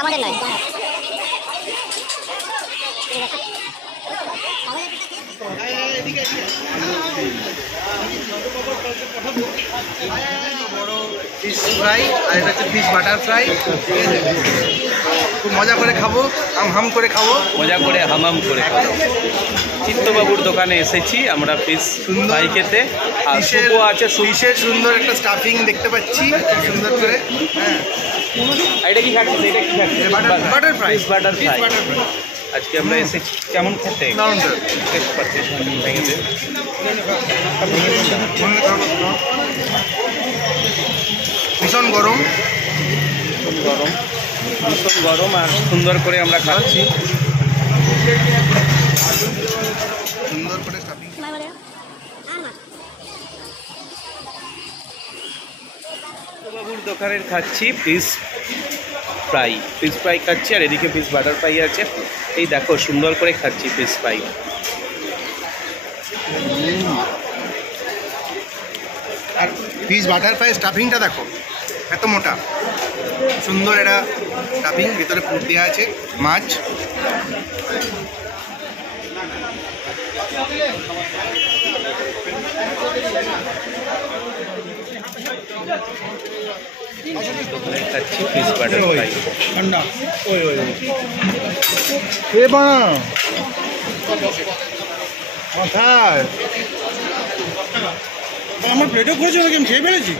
আমাদের নয় বড় ফিশ ফ্রাই আর এটা হচ্ছে ফিশ বাটার ফ্রাই। ঠিক আছে, খুব মজা করে খাবো, হাম করে খাবো, মজা করে হামাম করে খাবো। চিত্তবাবুর দোকানে এসেছি আমরা ফিশ ফ্রাই খেতে। আর সুপো আছে, ফিশের সুন্দর একটা স্টাফিং দেখতে পাচ্ছি সুন্দর করে। হ্যাঁ, এটা কি খাচ্ছিস? এটা কি খাচ্ছিস? Butter fry, fish butter fry. Butter fry আজকে আমরা এসেছি কেমন খেতে? দারুণ স্যার। টেস্ট পাচ্ছিস ভেঙে দে। ভীষণ গরম, গরম, ভীষণ গরম আর সুন্দর করে আমরা খাচ্ছি। সুন্দর করে স্টাফিং। বাবুর দোকানের খাচ্ছি ফিশ ফ্রাই। ফিশ ফ্রাই খাচ্ছি আর এদিকে ফিশ বাটার ফ্রাই আছে। এই দেখো সুন্দর করে খাচ্ছি ফিশ ফ্রাই। আর ফিশ বাটার ফ্রাই স্টাফিংটা দেখো এত মোটা, সুন্দর এটা স্টাফিং, ভিতরে পুর দেওয়া আছে মাছ। খাচ্ছি ফিশ বাটার ফ্রাই। ঠান্ডা এ বানা মাথায় আমার প্লেটও করেছে নাকি? আমি খেয়ে ফেলেছি।